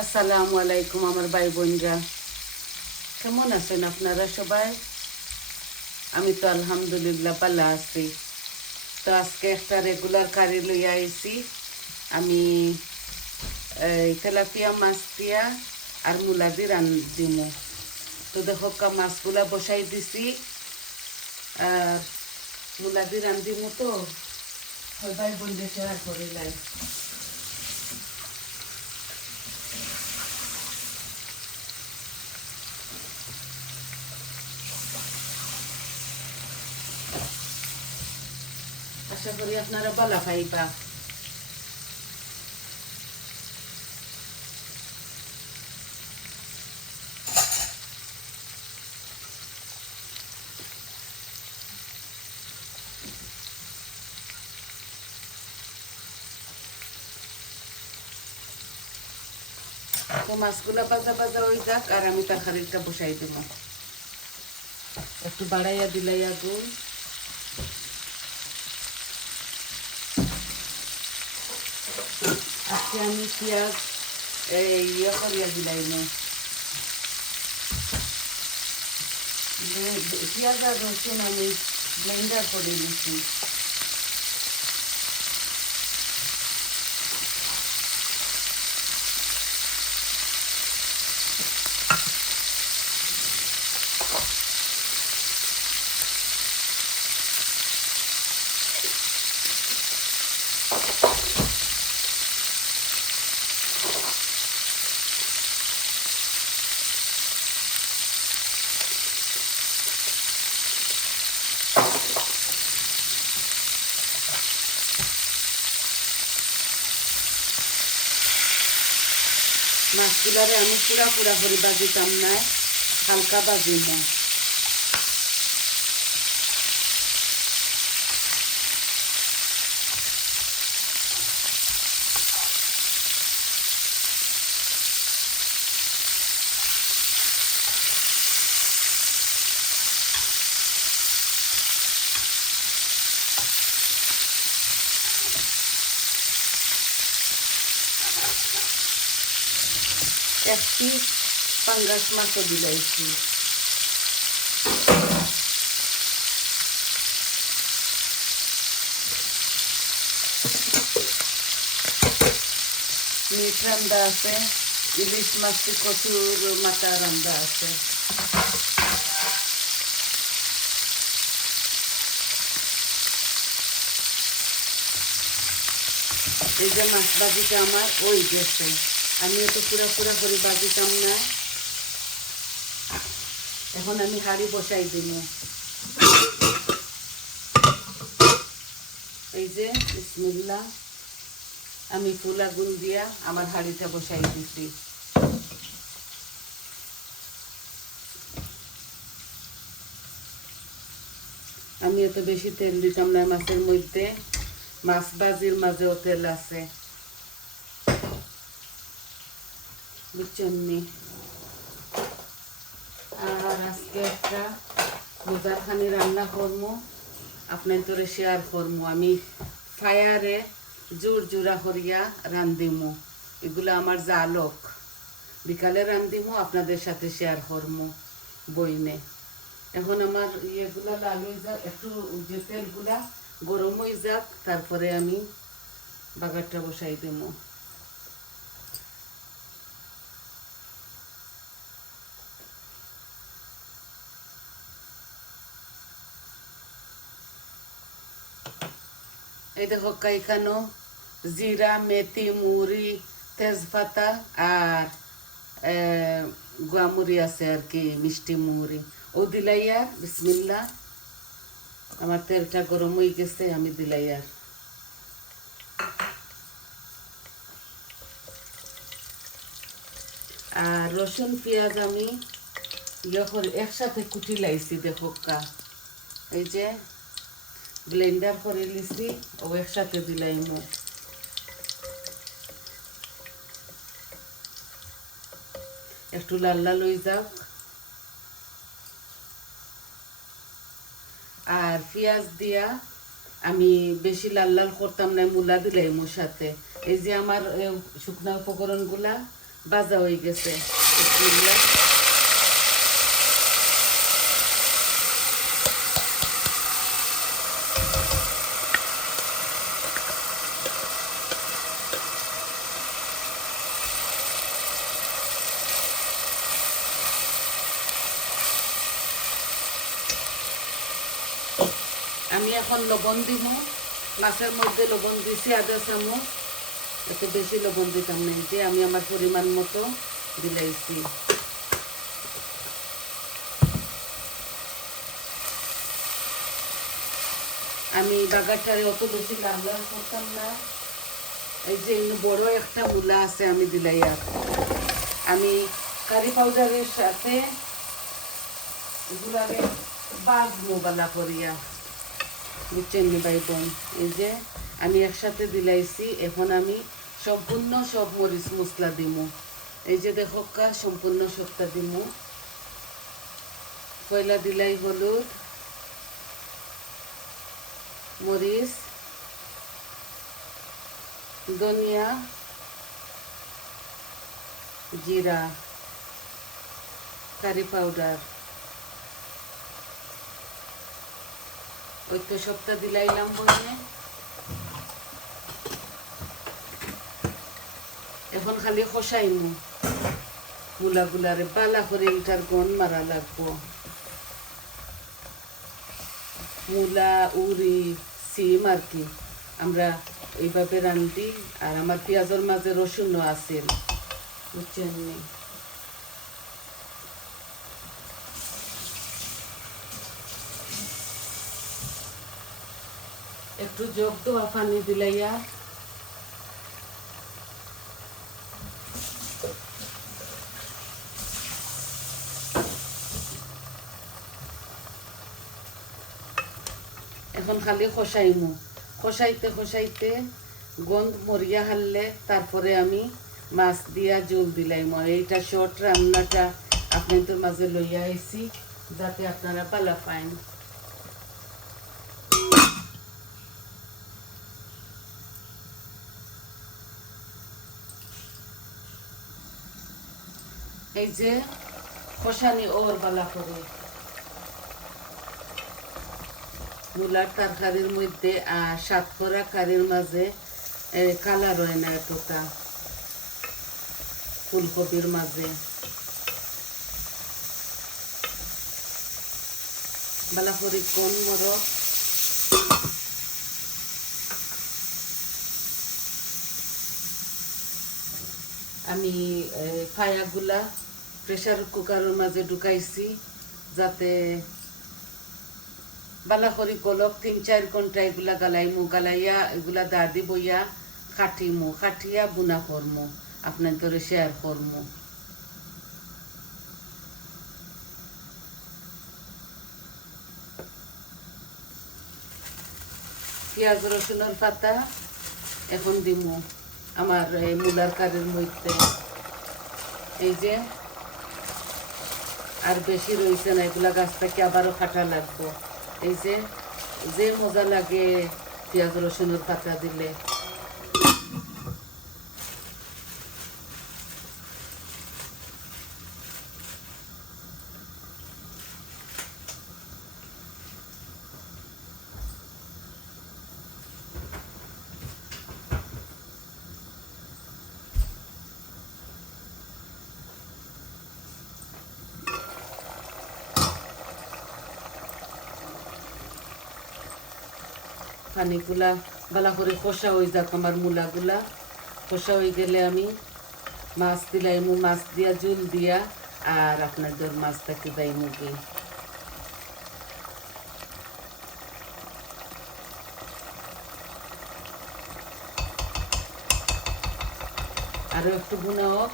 আসসালামু আলাইকুম আমার ভাই বোনরা, কেমন আছেন আপনারা সবাই? আমি তো আলহামদুলিল্লাহ ভালো আছি। তো আজকে একটা রেগুলার কারি লইয়া আইছি। আমি তেলাপিয়া মাছ দিয়া আর মূলা দিয়ে দিমু। তো দেখো মাছগুলা বসাই দিছি আর মূলা দিয়ে রান্ধিমু। তো ভাই বোনদের শেয়ার করে লাই। আশা করি আপনারা ভালো পাইবা। তো মাছগুলা ভাজা ভাজা হয়ে যাক আর আমি তরকারিটা বসাই দেব। একটু বাড়াইয়া দিলাই আগুন। আজকে আমি পেঁয়াজ ইয়ে করিয়া দিলাই না, পেঁয়াজ আর রসুন আমি ব্লেন্ডার করে দিচ্ছি। মাছগুলারে আমি পুরা পুরা করে বাজিতাম না, হালকা বাজিব। এক পিস পাঙ্গাস মাছও দিলাইছি। মিট রান্দা আছে, ইলিশ মাছটি কচুর মাথা রান্দা আছে। এই যে মাছ বাজিটা আমার ওই গেছে। আমিও তো পুরা পুরা করে বাজিতাম না। এখন আমি হাঁড়ি বসাই দিব। এই যে বিসমিল্লাহ, আমি ফুল আগুন দিয়া আমার হাঁড়িটা বসাই দিছি। আমি এত বেশি তেল দিতাম না মাছের মধ্যে, মাছ ভাজির মাঝেও তেল আছে, বুঝছেন নি? আর আজকে একটা মজারখানি রান্না করবো, আপনার তোরে শেয়ার করবো। আমি ফায়ারে জোর জোড়া করিয়া রান্ধিমু। এগুলো আমার জালক, বিকালে রান্ধিমু, আপনাদের সাথে শেয়ার করবো বইনে। এখন আমার ইয়েগুলা লাল হয়ে যাক, একটু যে তেলগুলা গরম হয়ে যাক, তারপরে আমি বাগারটা বসাই দেবো। এই দেখো এখানো জিরা, মেথি, মুড়ি, তেজপাতা আর গুয়ামুড়ি আছে আর কি, মিষ্টি মুড়ি ও দিলাই। আর বিসমিল্লাহ, আমার তেলটা গরম হয়ে গেছে, আমি দিলাই। আর রসুন পেঁয়াজ আমি একসাথে কুটি লাইছি। দেখো এই যে ব্লেন্ডার করে লিছি, ও একসাথে দিলাই। একটু লাল লাল হয়ে যাক। আর পেঁয়াজ দিয়া আমি বেশি লাল লাল করতাম না, মূলা দিলাই মোর সাথে। এই যে আমার শুকনা উপকরণগুলা ভাজা হয়ে গেছে এগুলা। আমি এখন লবণ দিব, মাছের মধ্যে লবণ দিছি আধা চামচ, এত বেশি লবণ দিতাম না, যে আমি আমার পরিমাণ মতো দিলাইছি। আমি বাগারটারে অত বেশি লাল লাল করতাম না। এই যে বড় একটা মূলা আছে আমি দিলাই। আর আমি কারি পাউডারের সাথে এগুলারে বাজবো বালা করিয়া, বুঝছেন নি ভাই বোন? এই যে আমি একসাথে দিলাইছি। এখন আমি সম্পূর্ণ সব মরিচ মশলা দিমু। এই যে দেখো সম্পূর্ণ সবটা দিমু। পয়লা দিলাই হলুদ, মরিচ, ধনিয়া, জিরা, কারি পাউডার, ওই তো সবটা দিলাইলাম বলে। এখন খালি কষাইমু মূলাগুলারে পালা করে, এটার গন মারা লাগবো। মূলা, উড়ি, সিম আর কি আমরা এইভাবে রান্ধি। আর আমার পেঁয়াজের মাঝে রসুনও আছে, বুঝছেন নি? একটু যোগ দেওয়া পানি দিলাইয়া এখন খালি খসাইমু। খসাইতে খসাইতে গন্ধ মরিয়া হারলে তারপরে আমি মাছ দিয়া জল দিলাইমু। এইটা শর্ট রান্নাটা আপনাদের মাঝে লইয়া আইছি যাতে আপনারা পালা পাইন। এই যে খসানি ওর বালা করে মূলার তরকারির মধ্যে, আর সাতকরা কারির মাঝে কালার হয় না এতটা, ফুলকপির মাঝে বালা করে কোন মরক আমি ফায়াগুলা প্রেসার কুকারের মাঝে ঢুকাইছি যাতে বালা করি গলক। 3-4 ঘন্টা এগুলা গালাইমু, গালাইয়া এগুলা দাদি বইয়া কাটিমু, কাটিয়া বুনা করমু, আপনার তোরে শেয়ার করমু। পেঁয়াজ রসুনের পাতা এখন দিমু আমার মূলার কারির মধ্যে। এই যে আর বেশি রয়েছে না, এগুলা গাছ থেকে আবারও কাটা লাগবো। এই যে যে মজা লাগে পেঁয়াজ রসুনের পাতা দিলে। পানিগুলা ভালো করে কষা হয়ে যাক, আমার মূলাগুলা কষা হয়ে গেলে আমি মাছ দিলাইমু, মাছ দিয়া জল দিয়া আর আপনাদের মাছটাকে দাইমু কি। আরো একটু ভুনা হোক।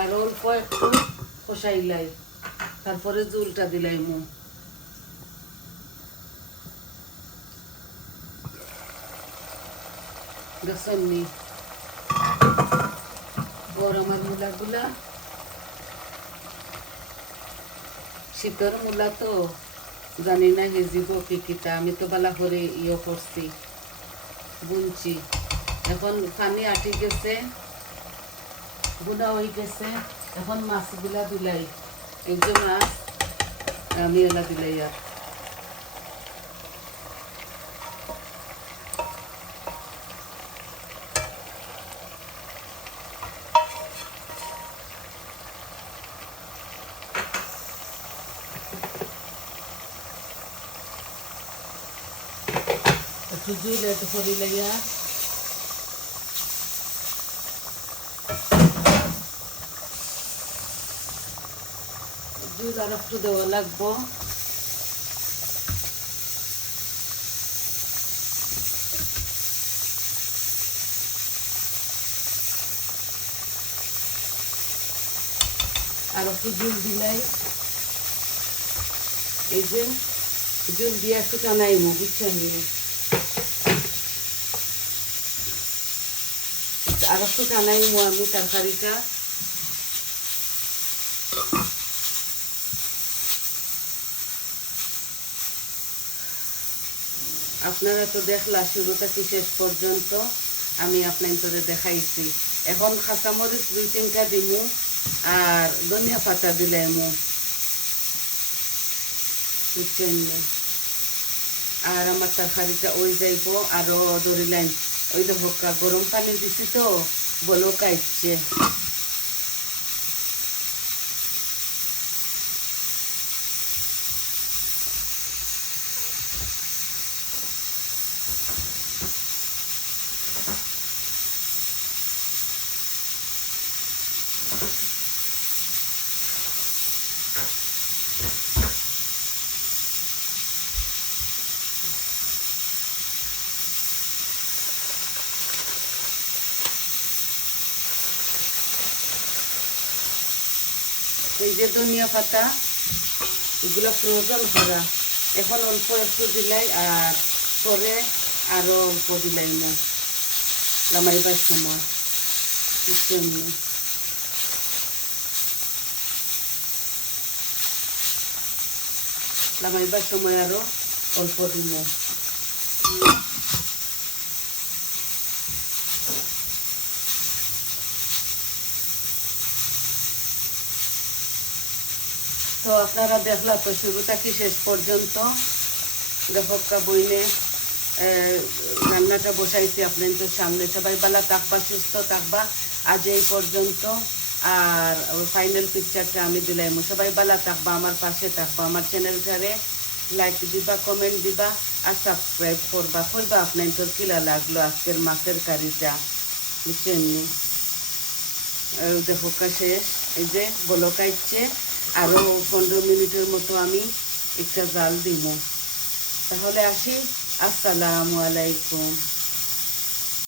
আর অল্প একটু কষাইলাই, তারপরে জলটা দিলাইমু। দেখছেন নি ওর আমার মূলাগুলা শীতের মূলা তো জানি না হেজিব কি কিতা আমি তো বালা করে করছি বুনছি এখন পানি আটি গেছে গুলা হয়ে গেছে এখন মাছগুলা দিলাই এই যে মাছ আমি এলা দিলাই আর একটু জুইলে একটু করি লাইয়া জুইল আর একটু দেওয়া লাগবো আর একটু জুল দিলাই এই যে জুল দিয়ে একটু টানাইমো বুঝছেন আর একটু টানাইমো আমি তরকারিটা আপনারা তো দেখলা শুরু থেকে শেষ পর্যন্ত আমি আপনাদের দেখাইছি এখন কাঁচামরিচ 2-3টা দিমু আর ধনিয়া পাতা দিলাইমু বুঝছেন আর আমার তরকারিটা ওই যাইব আরো ধরিলাম ওই তো হোকা গরম পানি দিছি তো বলো কাইছে এই যে ধনিয়া পাতা এগুলো ফ্রোজেন করা এখন অল্প একটু দিলাই আর পরে আরো অল্প দিলাই না লামাইবার সময় লামাইবার সময় আরো অল্প দিব তো আপনারা দেখলা তো শুরু থেকে শেষ পর্যন্ত দেখকা বইনে রান্নাটা বসাইছি আপনাদের সামনে সবাই ভালো থাকবা সুস্থ থাকবা আজ এই পর্যন্ত আর ফাইনাল পিকচারটা আমি দিলাম সবাই ভালো থাকবা আমার পাশে থাকবা আমার চ্যানেলটারে লাইক দিবা কমেন্ট দিবা আর সাবস্ক্রাইব করবা কইবা আপনাদের কিলা লাগলো আজকের মাছের কারিটা বুঝছেন দেখকা শেষ এই যে বলকাইছে আরো 15 মিনিটের মতো আমি একটা জাল দিব তাহলে আসি আসসালামু আলাইকুম।